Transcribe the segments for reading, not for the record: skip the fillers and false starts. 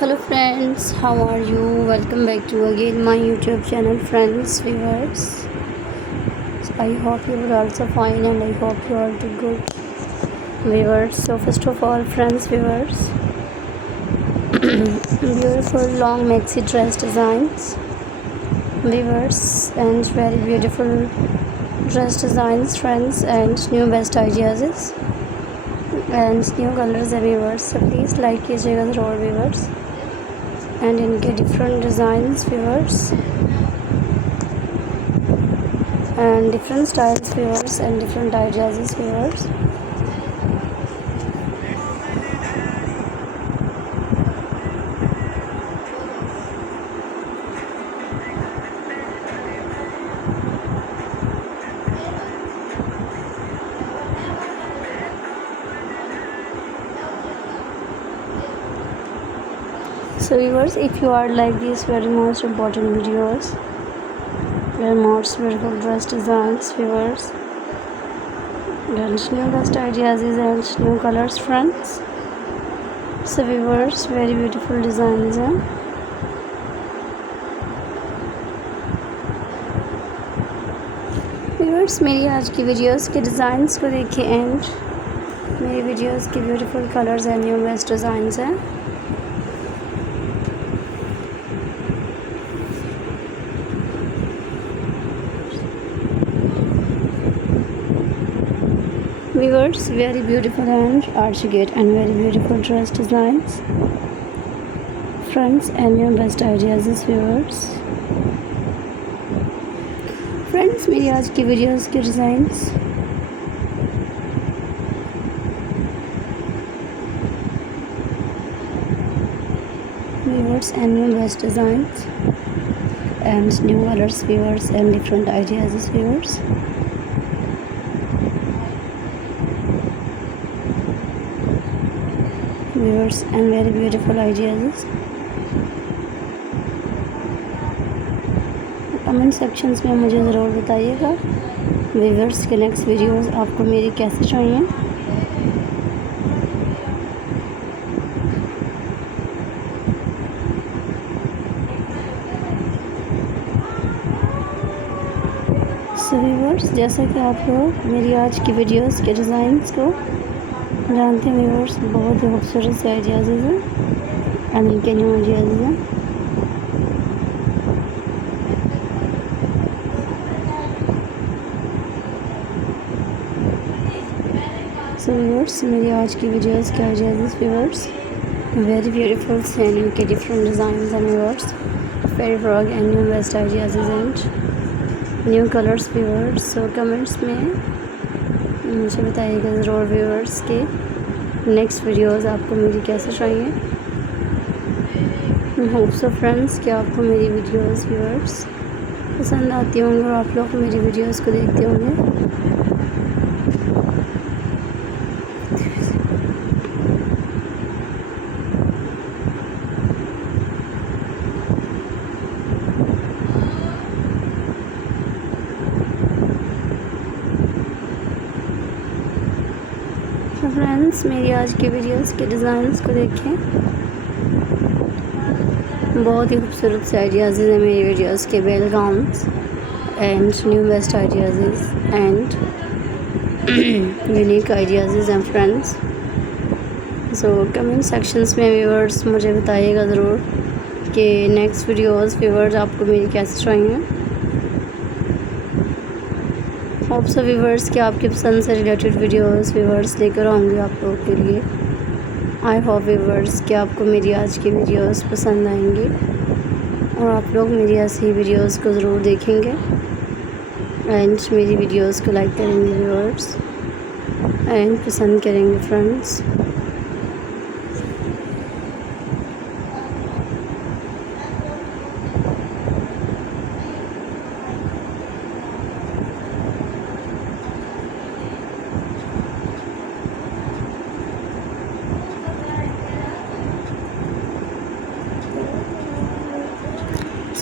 Hello friends, how are you? Welcome back to again my YouTube channel friends viewers. I hope you are also fine and I hope you are too good viewers. So first of all friends viewers, beautiful long maxi dress designs viewers and very beautiful dress designs friends and new best ideas and new colors viewers. So please like कीजिएगा ज़रूर viewers and इनके different designs viewers and different styles viewers and different ideas viewers. So viewers, if you are like these very most important videos, very most beautiful dress designs viewers and new best ideas and new colors friends. So viewers, very beautiful designs हैं. viewers मेरी आज की वीडियोस के डिज़ाइंस को देखिए एंड मेरी videos के beautiful colours and new best designs हैं. viewers, very beautiful and archicad and very beautiful dress designs friends and new best ideas viewers. friends मेरी आज की वीडियोस के designs viewers and new best designs and new colors viewers and different ideas viewers. viewers and very beautiful ideas. Comment sections में मुझे ज़रूर बताइएगा व्यूअर्स के next videos आपको मेरी कैसे चाहिए. सो व्यूअर्स, जैसा कि आप लोग मेरी आज की वीडियोस के डिज़ाइंस को जानते हैं व्यूअर्स, बहुत ही खूबसूरत से आइडियाज़ हैं एंड इनके न्यू आइडियाज़ हैं. सो व्यूअर्स, मेरी आज की वीडियोस के ideas viewers very beautiful and इनके डिफरेंट डिज़ाइंस हैं viewers, very frock and new best ideas and new colours viewers. सो कमेंट्स में मुझे बताइएगा ज़रूर व्यूअर्स के नेक्स्ट वीडियोस आपको मेरी कैसे चाहिए. होप सो फ्रेंड्स कि आपको मेरी वीडियोस व्यूअर्स पसंद आती होंगी और आप लोग मेरी वीडियोस को देखते होंगे. फ्रेंड्स मेरी आज की वीडियोस के डिज़ाइंस को देखें, बहुत ही खूबसूरत से आइडियाज़ हैं मेरी वीडियोस के bell gowns and new best ideas and unique ideas हैं फ्रेंड्स. सो कमेंट सेक्शंस में व्यूअर्स मुझे बताइएगा ज़रूर कि नेक्स्ट वीडियोस व्यूअर्स आपको मेरी कैसे चाहिए. होप सो व्यूवर्स कि आपकी पसंद से रिलेटेड वीडियोस व्यूवर्स लेकर आऊँगी आप लोगों के लिए. आई होप व्यूवर्स कि आपको मेरी आज की वीडियोस पसंद आएंगी और आप लोग मेरी ऐसी वीडियोस को ज़रूर देखेंगे एंड मेरी वीडियोस को लाइक करेंगे व्यूवर्स एंड पसंद करेंगे फ्रेंड्स.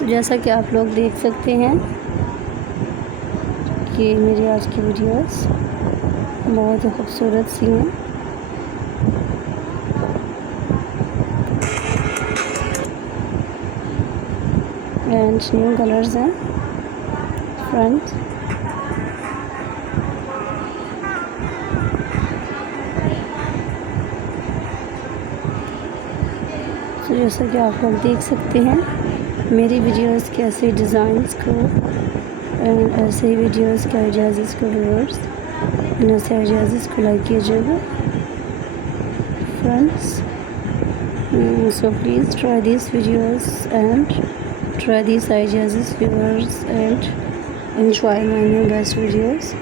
जैसा कि आप लोग देख सकते हैं कि मेरी आज की वीडियोस बहुत ही खूबसूरत सी हैं एंड न्यू कलर्स हैं फ्रंट। तो जैसा कि आप लोग देख सकते हैं मेरी वीडियोस के ऐसे डिज़ाइंस को एंड ऐसे ही वीडियोस के आइडियाज़ को व्यूअर्स इन ऐसे आइडियाज़ को लाइक कीजिएगा friends. So please try this videos and try these ideas viewers and enjoy my new best videos.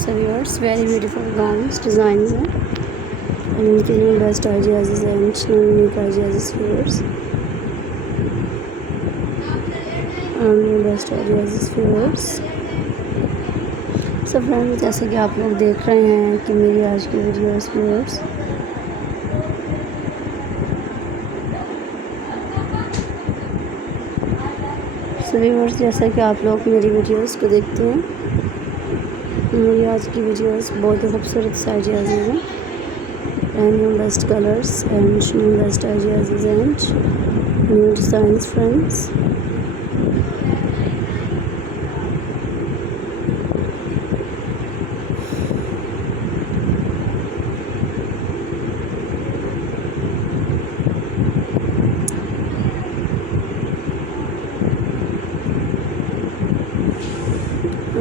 So viewers, very beautiful gowns designs हैं and इनके लिए best ideas and unique ideas viewers and best ideas viewers। So friends, जैसे कि आप लोग देख रहे हैं कि मेरी आज की वीडियोस viewers व्यूअर्स जैसा कि आप लोग मेरी वीडियोस को देखते हैं, मेरी आज की वीडियोस बहुत ही खूबसूरत से आइडियाज़ हैं and new best colours and new best ideas and new designs friends.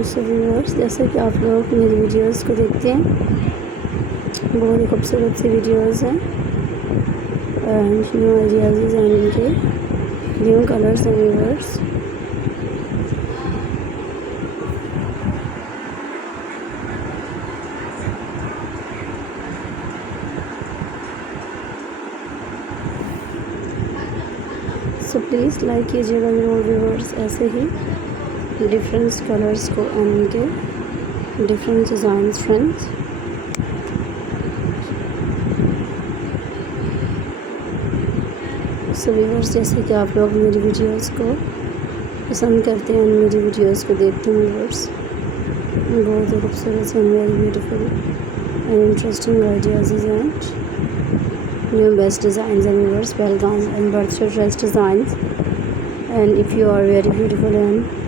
So viewers जैसे कि आप लोग मेरी वीडियोस को देखते हैं, बहुत ही खूबसूरत सी वीडियोस हैं एंड न्यू आइडियाज़ एंड इनके न्यू कलर्स हैं व्यूअर्स। सो प्लीज़ लाइक कीजिएगा ज़रूर व्यूअर्स, ऐसे ही डिफरेंट कलर्स को एंड उनके different designs friends. So viewers जैसे कि आप लोग मेरी वीडियोस को पसंद करते हैं, मेरी वीडियोस को देखते हैं व्यूअर्स, बहुत ही खूबसूरत and very beautiful and interesting ideas and new best designs and viewers, well gown and birthday dress designs. And if you are very beautiful and